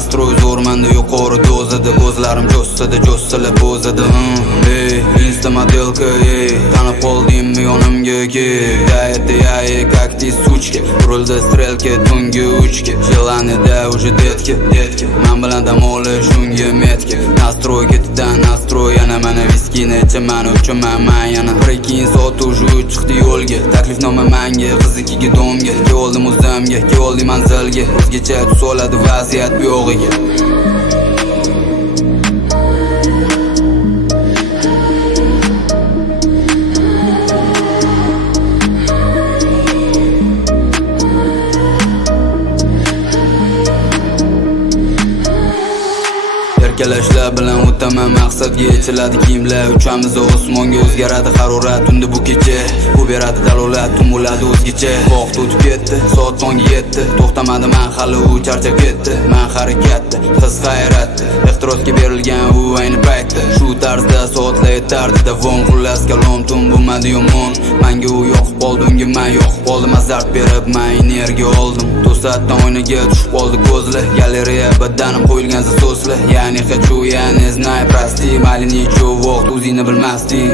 Nastroy zo'r menda yuqori dozada, ko'zlarim jo'ssada o'zada. Ey insta modelka, ey tanib qoldingmi yonimga kel. Dayet kaktis suchka, urildi strelka tungi 3 ga. Jelanida уже детки. Men bilan dam olish unga metka. Nastroy ketidan nastroy, yana mana viskini ichaman uchun man yana. Prekin soat уже chiqdi yo'lga. Taklifnoma menga, qizikiga domga. Keldim o'zimga, keldim manzilga. O'zgacha tus oladi vaziyat bu yog'iga. Erkalashlar bilan o'taman maqsadga, yechiladi kiyimlar, uchamiz osmonga o'zgaradi harorat. Tunda bu kecha bu beradi dalolat, tun bo'ladi o'zgacha. Vaqt o'tib ketdi, soat tongga yetdi, to'xtamadi men hali u charchab ketdi. Men harakatda, his hayratda, ehtirosga berilgan u ayni paytda. Shu tarzda soatlar yetardi davom, xullas kalom tun bo'lmadi yomon. Menga u yoqib qoldi, unga men yoqib qoldim. Azart berib men energiya oldim. To'satdan oynaga tushib qoldi ko'zlar, galeriya badanim qo'yilgan so'zlar. Yani хочу, я не знаю, прости, mali nechun vaqt o'zingni bilmasding.